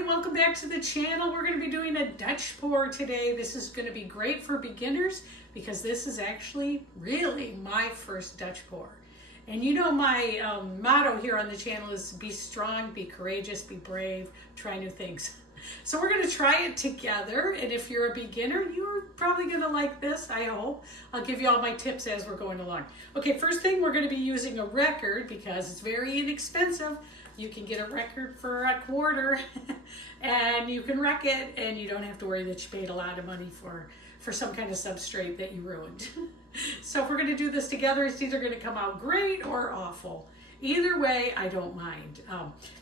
Hi, welcome back to the channel. We're going to be doing a Dutch pour today. This is going to be great for beginners because this is actually really my first Dutch pour. And you know my motto here on the channel is be strong, be courageous, be brave, try new things. So we're going to try it together, and if you're a beginner, you're probably going to like this, I hope. I'll give you all my tips as we're going along. Okay, first thing, we're going to be using a record because it's very inexpensive. You can get a record for $1/4 and you can wreck it, and you don't have to worry that you paid a lot of money for some kind of substrate that you ruined. So if we're going to do this together, it's either going to come out great or awful. Either way, I don't mind.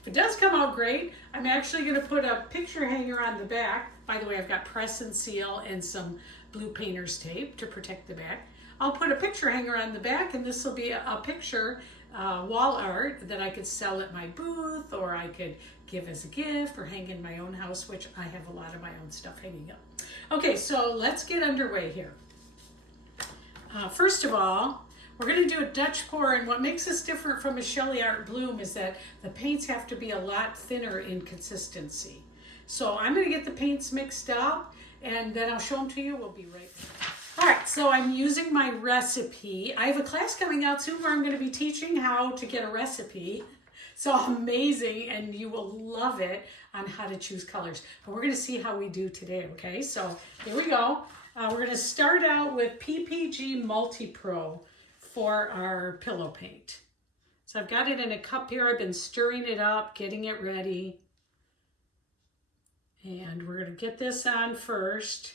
If it does come out great, I'm actually going to put a picture hanger on the back. By the way, I've got press and seal and some blue painter's tape to protect the back. I'll put a picture hanger on the back, and this will be a picture wall art that I could sell at my booth, or I could give as a gift or hang in my own house, which I have a lot of my own stuff hanging up. Okay, so let's get underway here. First of all, we're going to do a Dutch pour, and what makes this different from a Shelly Art Bloom is that the paints have to be a lot thinner in consistency. So I'm going to get the paints mixed up, and then I'll show them to you. We'll be right back. All right, so I'm using my recipe. I have a class coming out soon where I'm going to be teaching how to get a recipe. So amazing, and you will love it on how to choose colors. But we're going to see how we do today, okay? So here we go. We're going to start out with PPG Multi-Pro for our pillow paint. So I've got it in a cup here. I've been stirring it up, getting it ready. And we're going to get this on first.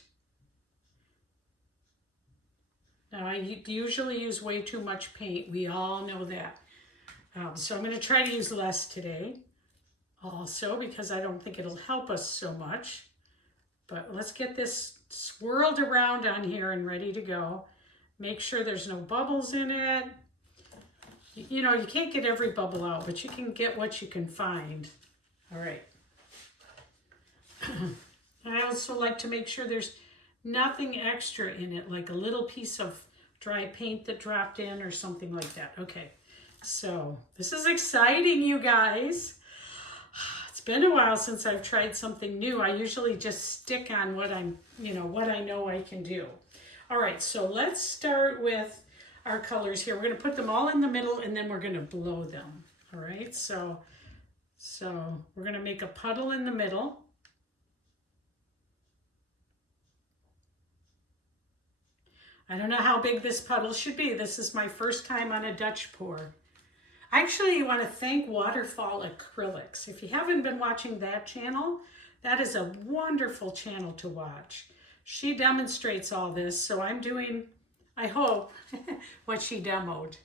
Now, I usually use way too much paint. We all know that. So I'm going to try to use less today also because I don't think it'll help us so much. But let's get this swirled around on here and ready to go. Make sure there's no bubbles in it. You know, you can't get every bubble out, but you can get what you can find. All right. I also like to make sure there's nothing extra in it, like a little piece of dry paint that dropped in or something like that. Okay, so this is exciting, you guys. It's been a while since I've tried something new. I usually just stick on what what I know I can do. All right, so let's start with our colors here. We're going to put them all in the middle, and then we're going to blow them. All right, so we're going to make a puddle in the middle. I don't know how big this puddle should be. This is my first time on a Dutch pour. Actually, you want to thank Waterfall Acrylics. If you haven't been watching that channel, that is a wonderful channel to watch. She demonstrates all this, so I'm doing, I hope, what she demoed.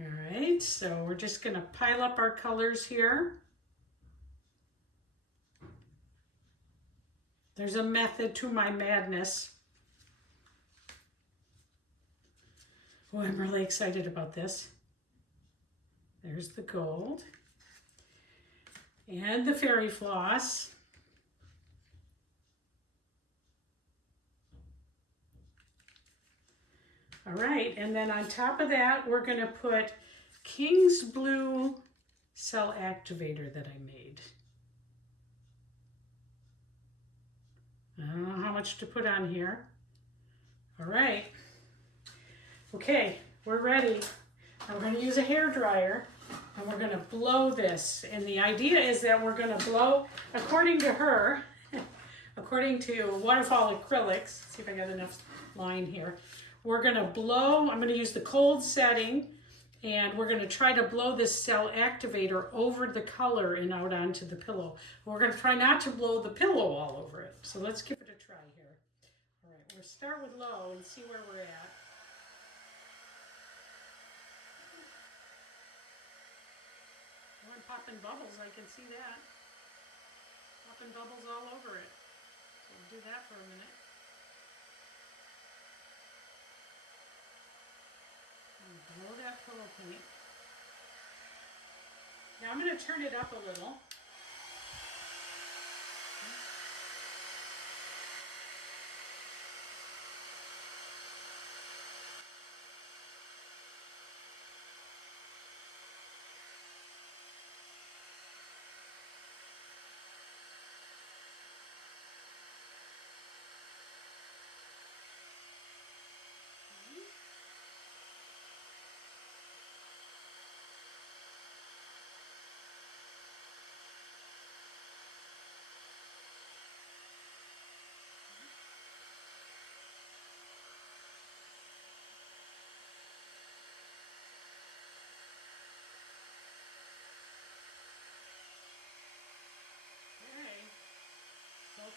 All right, so we're just going to pile up our colors here. There's a method to my madness. Oh, I'm really excited about this. There's the gold and the fairy floss. All right, and then on top of that, we're going to put King's Blue Cell Activator that I made. I don't know how much to put on here. All right. Okay, we're ready. Now we're going to use a hairdryer, and we're going to blow this. And the idea is that we're going to blow, according to her, according to Waterfall Acrylics, let's see if I got enough line here. We're going to blow, I'm going to use the cold setting, and we're going to try to blow this cell activator over the color and out onto the pillow. We're going to try not to blow the pillow all over it. So let's give it a try here. All right, we'll start with low and see where we're at. Oh, I'm popping bubbles, I can see that. Popping bubbles all over it. So we'll do that for a minute. And blow that pillow paint. Now I'm going to turn it up a little.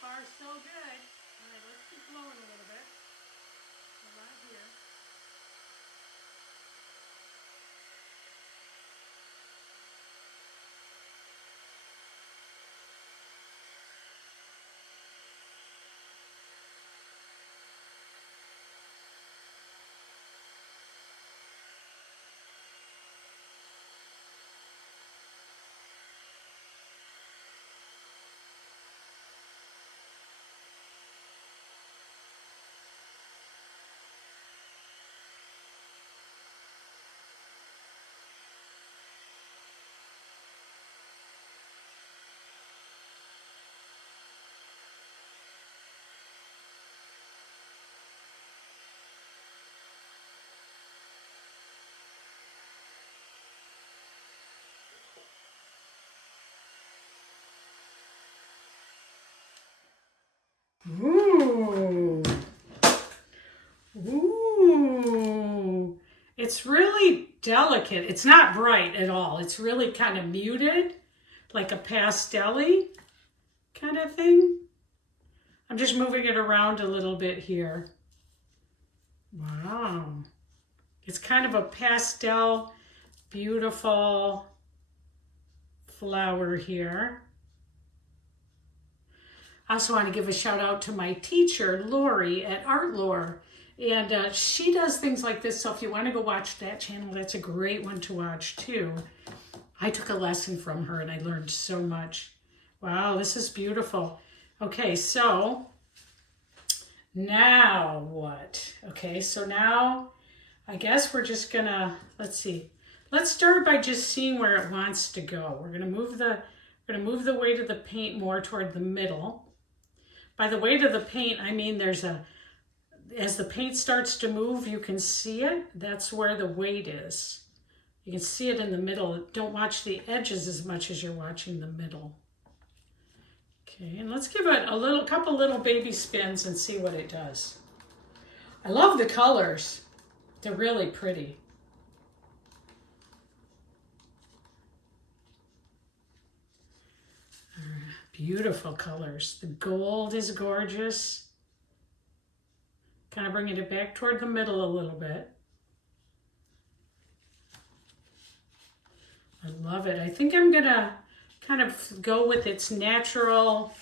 far, so good. All right, let's keep blowing a little bit. A lot here. Ooh. Ooh. It's really delicate. It's not bright at all. It's really kind of muted, like a pastel-y kind of thing. I'm just moving it around a little bit here. Wow. It's kind of a pastel, beautiful flower here. I also want to give a shout out to my teacher, Lori, at Art Lore. And she does things like this, so if you want to go watch that channel, that's a great one to watch too. I took a lesson from her and I learned so much. Wow, this is beautiful. Okay, so now what? Okay, so now I guess we're just gonna, let's see. Let's start by just seeing where it wants to go. We're gonna move the weight of the paint more toward the middle. By the weight of the paint, I mean as the paint starts to move, you can see it. That's where the weight is. You can see it in the middle. Don't watch the edges as much as you're watching the middle. Okay, and let's give it a couple little baby spins and see what it does. I love the colors. They're really pretty. Beautiful colors. The gold is gorgeous. Kind of bringing it back toward the middle a little bit. I love it. I think I'm gonna kind of go with its natural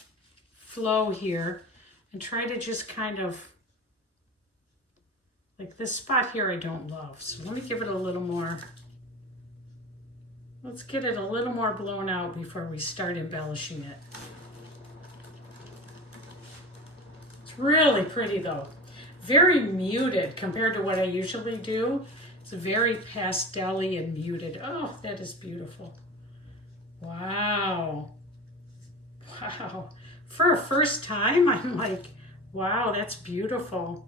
flow here and try to just kind of, like this spot here I don't love. So let me give it a little more. Let's get it a little more blown out before we start embellishing it. It's really pretty though. Very muted compared to what I usually do. It's very pastel-y and muted. Oh, that is beautiful. Wow. Wow. For a first time, I'm like, wow, that's beautiful.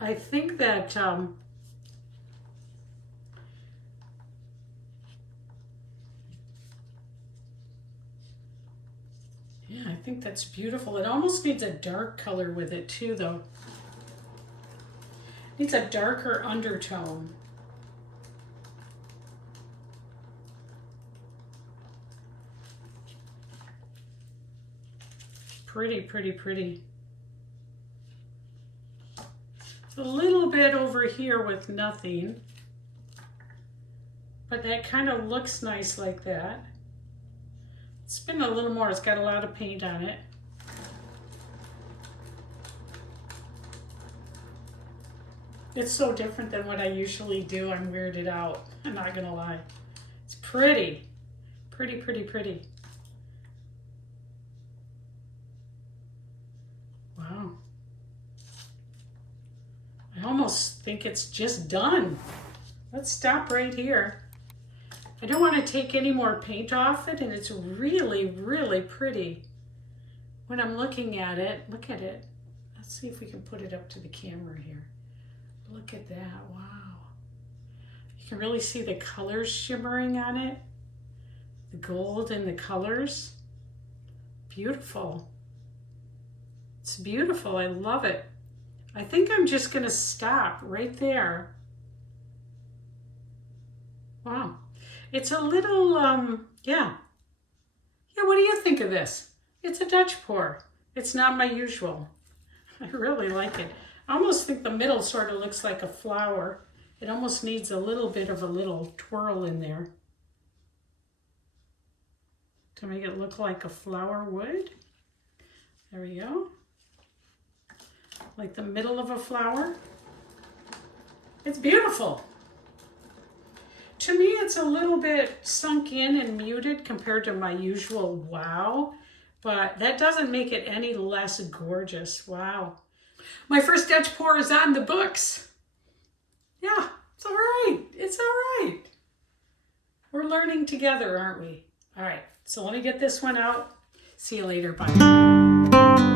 I think that yeah, I think that's beautiful. It almost needs a dark color with it too, though. It needs a darker undertone. Pretty, pretty, pretty. A little bit over here with nothing, but that kind of looks nice like that. Spin a little more. It's got a lot of paint on it. It's so different than what I usually do. I'm weirded out. I'm not gonna lie. It's pretty. Pretty, pretty, pretty. Wow. I almost think it's just done. Let's stop right here. I don't want to take any more paint off it, and it's really, really pretty. When I'm looking at it, look at it. Let's see if we can put it up to the camera here. Look at that, wow. You can really see the colors shimmering on it. The gold and the colors. Beautiful. It's beautiful, I love it. I think I'm just gonna stop right there. Wow. It's a little, yeah, Yeah, what do you think of this? It's a Dutch pour. It's not my usual. I really like it. I almost think the middle sort of looks like a flower. It almost needs a little bit of a little twirl in there to make it look like a flower would. There we go. Like the middle of a flower. It's beautiful. To me, it's a little bit sunk in and muted compared to my usual wow, but that doesn't make it any less gorgeous. Wow. My first Dutch pour is on the books. Yeah, it's all right. It's all right. We're learning together, aren't we? All right, so let me get this one out. See you later. Bye.